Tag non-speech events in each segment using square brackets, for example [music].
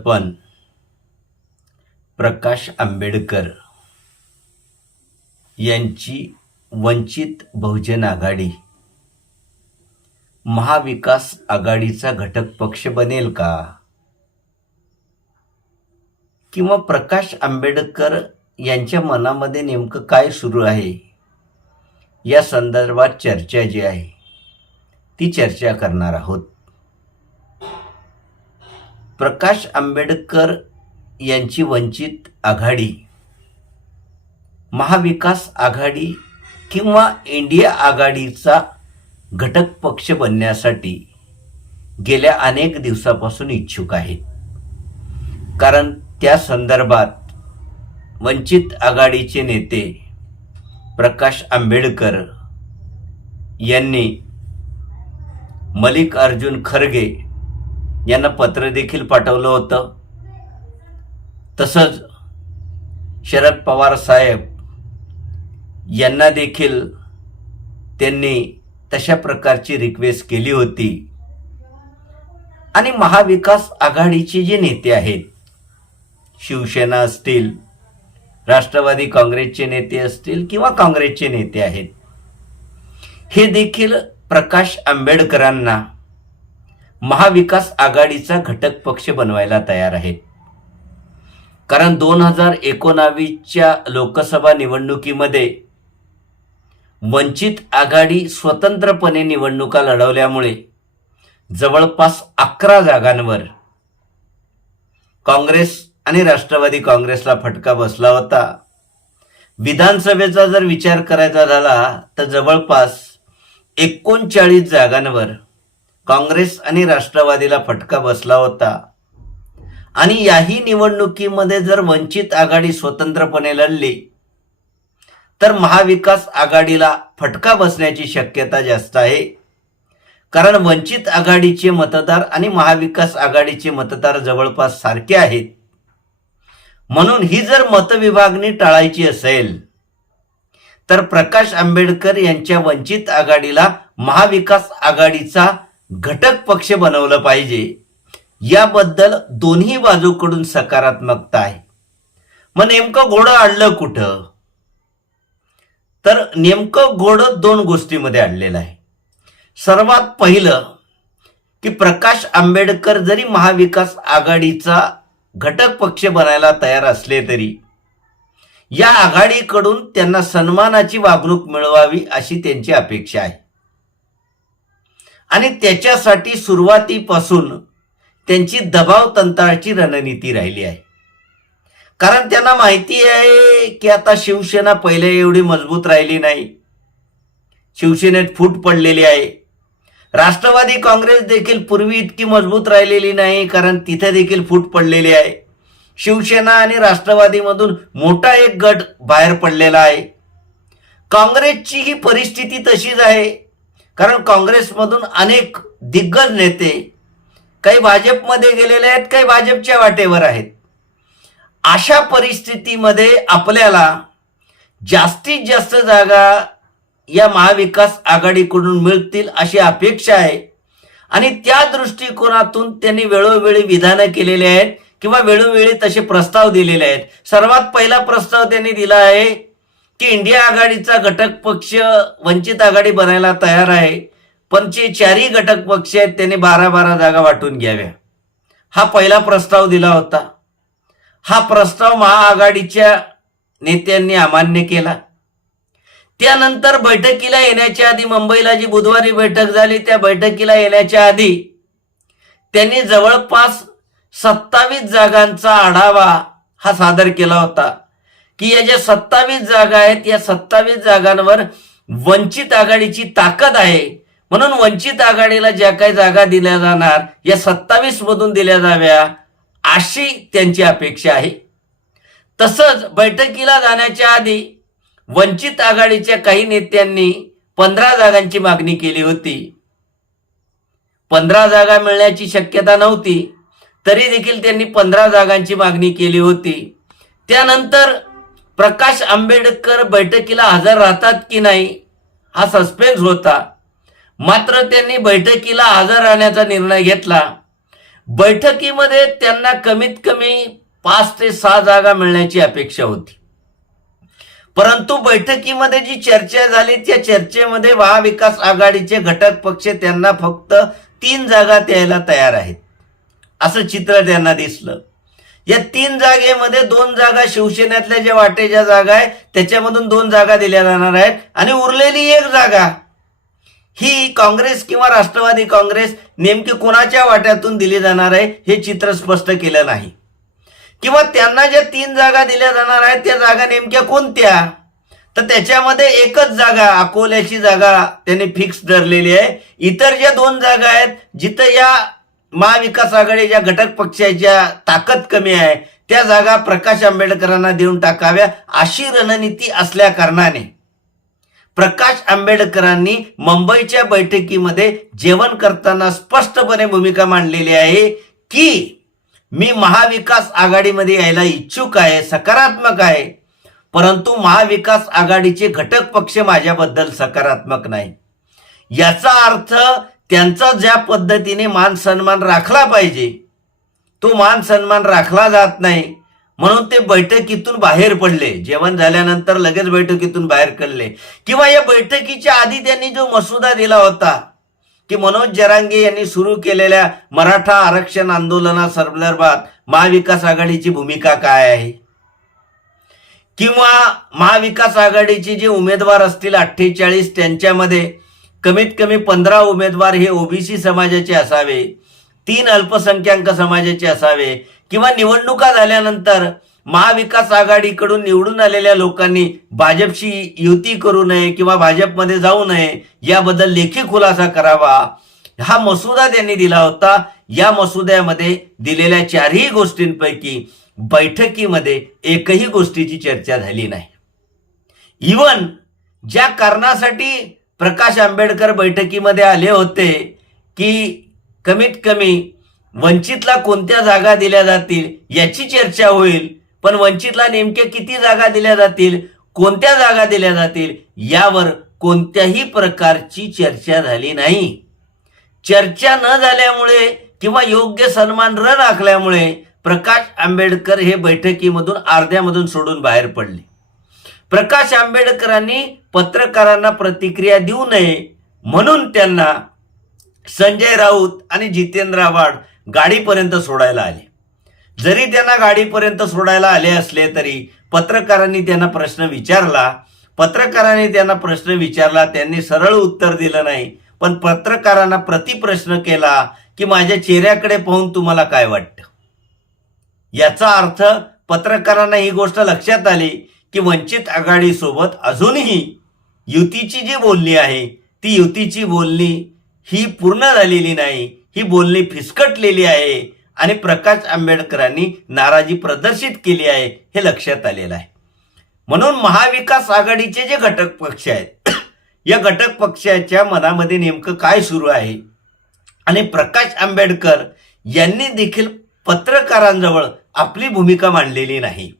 दर्पण. प्रकाश आंबेडकर यांची वंचित बहुजन आघाडी. महाविकास आघाडीचा घटक पक्ष बनेल का? किंवा प्रकाश आंबेडकर यांच्या मनामध्ये नेमकं काय सुरू आहे? या संदर्भात चर्चा जी आहे ती चर्चा करणार आहोत. प्रकाश आंबेडकर यांची वंचित आघाडी महाविकास आघाडी किंवा इंडिया आघाडीचा घटक पक्ष बनण्यासाठी गेल्या अनेक दिवसापासून इच्छुक आहेत. कारण त्या संदर्भात वंचित आघाडीचे नेते प्रकाश आंबेडकर यांनी मल्लिकार्जुन खरगे यांना पत्र देखील पाठवलं होतं. तसंच शरद पवार साहेब यांना देखील त्यांनी तशा प्रकारची रिक्वेस्ट केली होती. आणि महाविकास आघाडीचे जे नेते आहेत शिवसेना असतील राष्ट्रवादी काँग्रेसचे नेते असतील किंवा काँग्रेसचे नेते आहेत हे देखील प्रकाश आंबेडकरांना महाविकास आघाडीचा घटक पक्ष बनवायला तयार आहेत कारण दोन हजार एकोणावीसच्या लोकसभा निवडणुकीमध्ये वंचित आघाडी स्वतंत्रपणे निवडणुका लढवल्यामुळे जवळपास अकरा जागांवर काँग्रेस आणि राष्ट्रवादी काँग्रेसला फटका बसला होता. विधानसभेचा जर विचार करायचा झाला तर जवळपास एकोणचाळीस जागांवर काँग्रेस आणि राष्ट्रवादीला फटका बसला होता. आणि याही निवडणुकीमध्ये जर वंचित आघाडी स्वतंत्रपणे लढली तर महाविकास आघाडीला फटका बसण्याची शक्यता जास्त आहे. कारण वंचित आघाडीचे मतदार आणि महाविकास आघाडीचे मतदार जवळपास सारखे आहेत. म्हणून ही जर मतविभागणी टाळायची असेल तर प्रकाश आंबेडकर यांच्या वंचित आघाडीला महाविकास आघाडीचा घटक पक्ष बनवलं पाहिजे. याबद्दल दोन्ही बाजूकडून सकारात्मकता आहे. मग नेमकं घोडं आणलं कुठं? तर नेमकं घोडं दोन गोष्टीमध्ये आणलेलं आहे. सर्वात पहिलं की प्रकाश आंबेडकर जरी महाविकास आघाडीचा घटक पक्ष बनायला तयार असले तरी या आघाडीकडून त्यांना सन्मानाची वागणूक मिळवावी अशी त्यांची अपेक्षा आहे. आणि त्याच्यासाठी सुरुवातीपासून त्यांची दबाव तंत्राची रणनीती राहिली आहे. कारण त्यांना माहिती आहे की आता शिवसेना पहिले एवढी मजबूत राहिली नाही. शिवसेनेत फूट पडलेली आहे. राष्ट्रवादी काँग्रेस देखील पूर्वी इतकी मजबूत राहिलेली नाही कारण तिथे देखील फूट पडलेली आहे. शिवसेना आणि राष्ट्रवादीमधून मोठा एक गट बाहेर पडलेला आहे. काँग्रेसची ही परिस्थिती तशीच आहे. कारण काँग्रेसमधून अनेक दिग्गज नेते काही भाजपमध्ये गेलेले आहेत काही भाजपच्या वाटेवर आहेत. अशा परिस्थितीमध्ये आपल्याला जास्तीत जास्त जागा या महाविकास आघाडीकडून मिळतील अशी अपेक्षा आहे. आणि त्या दृष्टिकोनातून त्यांनी वेळोवेळी विधानं केलेली आहेत किंवा वेळोवेळी तसे प्रस्ताव दिलेले आहेत. सर्वात पहिला प्रस्ताव त्यांनी दिला आहे की इंडिया आघाडीचा घटक पक्ष वंचित आघाडी बनायला तयार आहे पण जे चारही घटक पक्ष आहेत त्यांनी बारा बारा जागा वाटून घ्याव्या. हा पहिला प्रस्ताव दिला होता. हा प्रस्ताव महाआघाडीच्या नेत्यांनी अमान्य केला. त्यानंतर बैठकीला येण्याच्या आधी मुंबईला जी बुधवारी बैठक झाली त्या बैठकीला येण्याच्या आधी त्यांनी जवळपास सत्तावीस जागांचा आढावा हा सादर केला होता. की या ज्या सत्तावीस जागा आहेत या सत्तावीस जागांवर वंचित आघाडीची ताकद आहे. म्हणून वंचित आघाडीला ज्या काही जागा दिल्या जाणार या सत्तावीस मधून दिल्या जाव्या अशी त्यांची अपेक्षा आहे. तसंच बैठकीला जाण्याच्या आधी वंचित आघाडीच्या काही नेत्यांनी पंधरा जागांची मागणी केली होती. पंधरा जागा मिळण्याची शक्यता नव्हती तरी देखील त्यांनी पंधरा जागांची मागणी केली होती. त्यानंतर प्रकाश आंबेडकर बैठकीला हजर राहतात की नाही हा सस्पेन्स होता. मात्र त्यांनी बैठकीला हजर राहण्याचा निर्णय घेतला. बैठकीमध्ये त्यांना कमीत कमी पाच ते सहा जागा मिळण्याची अपेक्षा होती. परंतु बैठकीमध्ये जी चर्चा झाली त्या चर्चेमध्ये महाविकास आघाडीचे घटक पक्ष त्यांना फक्त तीन जागा द्यायला तयार आहेत. असं चित्र त्यांना दिसलं. या तीन जागेमध्ये दोन जागा शिवसेनेतल्या ज्या वाटेच्या जागा आहे त्याच्यामधून दोन जागा दिल्या जाणार आहेत. आणि उरलेली एक जागा ही काँग्रेस किंवा राष्ट्रवादी काँग्रेस नेमकी कोणाच्या वाट्यातून दिली जाणार आहे हे चित्र स्पष्ट केलं नाही. किंवा त्यांना ज्या तीन जागा दिल्या जाणार आहेत त्या जागा नेमक्या कोणत्या? तर त्याच्यामध्ये एकच जागा अकोल्याची जागा त्यांनी फिक्स धरलेली आहे. इतर ज्या दोन जागा आहेत जिथं या महाविकास आघाडीच्या घटक पक्षाच्या ताकद कमी आहे त्या जागा प्रकाश आंबेडकरांना देऊन टाकाव्या अशी रणनीती असल्या कारणाने. प्रकाश आंबेडकरांनी मुंबईच्या बैठकीमध्ये जेवण करताना स्पष्टपणे भूमिका मांडलेली आहे की मी महाविकास आघाडीमध्ये यायला इच्छुक आहे सकारात्मक आहे परंतु महाविकास आघाडीचे घटक पक्ष माझ्याबद्दल सकारात्मक नाही. याचा अर्थ त्यांचा ज्या पद्धतीने मान सन्मान राखला पाहिजे तो मान सन्मान राखला जात नाही. म्हणून ते बैठकीतून बाहेर पडले. जेवण झाल्यानंतर लगेच बैठकीतून बाहेर पडले. किंवा या बैठकीच्या आधी त्यांनी जो मसुदा दिला होता की मनोज जरांगे यांनी सुरू केलेल्या मराठा आरक्षण आंदोलना संदर्भात महाविकास आघाडीची भूमिका काय आहे? किंवा महाविकास आघाडीचे जे उमेदवार असतील अठ्ठेचाळीस त्यांच्यामध्ये कमीत कमी पंधरा उमेदवार हे ओबीसी समाजाचे असावे तीन अल्पसंख्याक समाजाचे असावे किंवा निवडणुका झाल्यानंतर महाविकास आघाडीकडून निवडून आलेल्या लोकांनी भाजपशी युती करू नये किंवा भाजपमध्ये जाऊ नये याबद्दल लेखी खुलासा करावा. हा मसुदा त्यांनी दिला होता. या मसुद्यामध्ये दिलेल्या चारही गोष्टींपैकी बैठकीमध्ये एकही गोष्टीची चर्चा झाली नाही. इवन ज्या कारणासाठी प्रकाश आंबेडकर बैठकीमध्ये आले होते की कमीत कमी वंचितला कोणत्या जागा दिल्या जातील याची चर्चा होईल. पण वंचितला नेमक्या किती जागा दिल्या जातील कोणत्या जागा दिल्या जातील यावर कोणत्याही प्रकारची चर्चा झाली नाही. चर्चा न झाल्यामुळे किंवा योग्य सन्मान न राखल्यामुळे प्रकाश आंबेडकर हे बैठकीमधून अर्ध्यामधून सोडून बाहेर पडले. प्रकाश आंबेडकरांनी पत्रकारांना प्रतिक्रिया देऊ नये म्हणून त्यांना संजय राऊत आणि जितेंद्र आव्हाड गाडीपर्यंत सोडायला आले. जरी त्यांना गाडीपर्यंत सोडायला आले असले तरी पत्रकारांनी त्यांना प्रश्न विचारला. पत्रकारांनी त्यांना प्रश्न विचारला त्यांनी सरळ उत्तर दिलं नाही. पण पत्रकारांना प्रतिप्रश्न केला की माझ्या चेहऱ्याकडे पाहून तुम्हाला काय वाटतं? याचा अर्थ पत्रकारांना ही गोष्ट लक्षात आली की वंचित आघाडीसोबत अजूनही युतीची जी बोलणी आहे ती युतीची बोलणी ही पूर्ण झालेली नाही. ही बोलणी फिसकटलेली आहे आणि प्रकाश आंबेडकरांनी नाराजी प्रदर्शित केली आहे हे लक्षात आलेलं आहे. म्हणून महाविकास आघाडीचे जे घटक पक्ष आहेत [clears throat] या घटक पक्षाच्या मनामध्ये नेमकं काय सुरू आहे? आणि प्रकाश आंबेडकर यांनी देखील पत्रकारांजवळ आपली भूमिका मांडलेली नाही.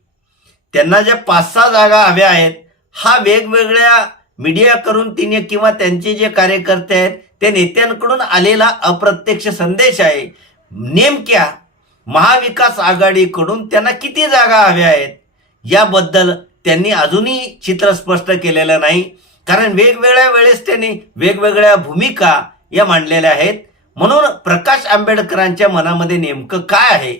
त्यांना ज्या पाच सहा जागा हव्या आहेत हा वेगवेगळ्या मीडिया करून तिने किंवा त्यांचे जे कार्यकर्ते आहेत त्या नेत्यांकडून आलेला अप्रत्यक्ष संदेश आहे. नेमक्या महाविकास आघाडीकडून त्यांना किती जागा हव्या आहेत याबद्दल त्यांनी अजूनही चित्र स्पष्ट केलेलं नाही. कारण वेगवेगळ्या वेळेस त्यांनी वेगवेगळ्या भूमिका या मांडलेल्या आहेत. म्हणून प्रकाश आंबेडकरांच्या मनामध्ये नेमकं काय आहे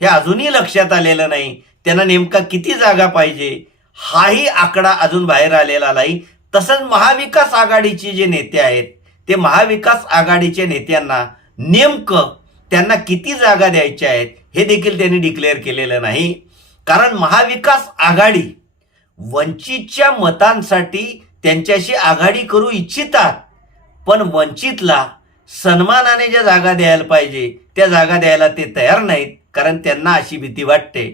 हे अजूनही लक्षात आलेलं नाही. त्यांना नेमका किती जागा पाहिजे? हाही आकडा अजून बाहेर आलेला नाही. तसंच महाविकास आघाडीचे जे नेते आहेत ते महाविकास आघाडीच्या नेत्यांना नेमकं त्यांना किती जागा द्यायच्या आहेत हे देखील त्यांनी डिक्लेअर केलेलं नाही. कारण महाविकास आघाडी वंचितच्या मतांसाठी त्यांच्याशी आघाडी करू इच्छितात पण वंचितला सन्मानाने ज्या जागा द्यायला पाहिजे त्या जागा द्यायला ते तयार नाहीत कारण त्यांना अशी भीती वाटते.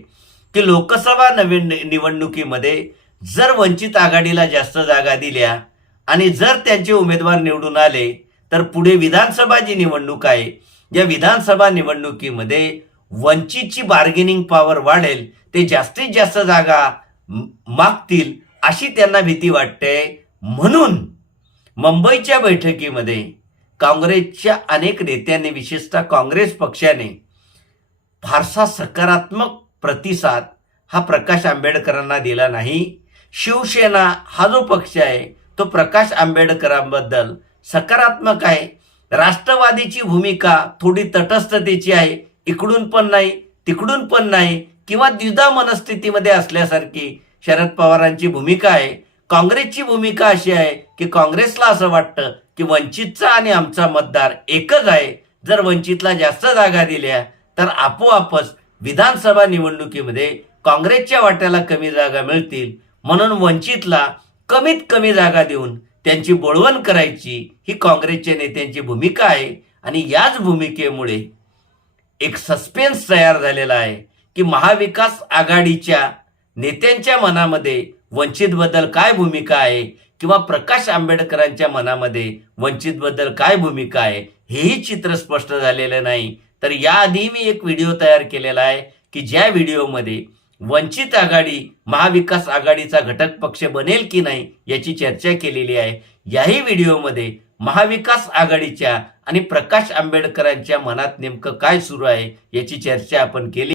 की लोकसभा नवीन निवडणुकीमध्ये जर वंचित आघाडीला जास्त जागा दिल्या आणि जर त्यांचे उमेदवार निवडून आले तर पुढे विधानसभा जी निवडणूक आहे या विधानसभा निवडणुकीमध्ये वंचितची बार्गेनिंग पॉवर वाढेल ते जास्तीत जास्त जागा मागतील अशी त्यांना भीती वाटते. म्हणून मुंबईच्या बैठकीमध्ये काँग्रेसच्या अनेक नेत्यांनी विशेषतः काँग्रेस पक्षाने फारसा सकारात्मक प्रतिसाद हा प्रकाश आंबेडकरांना दिला नाही. शिवसेना हा जो पक्ष आहे तो प्रकाश आंबेडकरांबद्दल सकारात्मक आहे. राष्ट्रवादीची भूमिका थोडी तटस्थतेची आहे. इकडून पण नाही तिकडून पण नाही किंवा द्विधा मनस्थितीमध्ये असल्यासारखी शरद पवारांची भूमिका आहे. काँग्रेसची भूमिका अशी आहे की काँग्रेसला असं वाटतं की वंचितचा आणि आमचा मतदार एकच आहे. जर वंचितला जास्त जागा दिल्या तर आपोआपच विधानसभा निवडणुकीमध्ये काँग्रेसच्या वाट्याला कमी जागा मिळतील म्हणून वंचितला कमीत कमी जागा देऊन त्यांची बोळवण करायची ही काँग्रेसच्या नेत्यांची भूमिका आहे. आणि याच भूमिकेमुळे एक सस्पेन्स तयार झालेला आहे की महाविकास आघाडीच्या नेत्यांच्या मनामध्ये वंचितबद्दल काय भूमिका आहे किंवा प्रकाश आंबेडकरांच्या मनामध्ये वंचितबद्दल काय भूमिका आहे हेही चित्र स्पष्ट झालेलं नाही. तर याआधी मी एक व्हिडिओ तयार केलेला आहे की ज्या व्हिडिओमध्ये वंचित आघाडी महाविकास आघाडीचा घटक पक्ष बनेल की नाही याची चर्चा केलेली आहे. याही व्हिडिओमध्ये महाविकास आघाडीच्या आणि प्रकाश आंबेडकरांच्या मनात नेमकं काय सुरू आहे याची चर्चा आपण केली.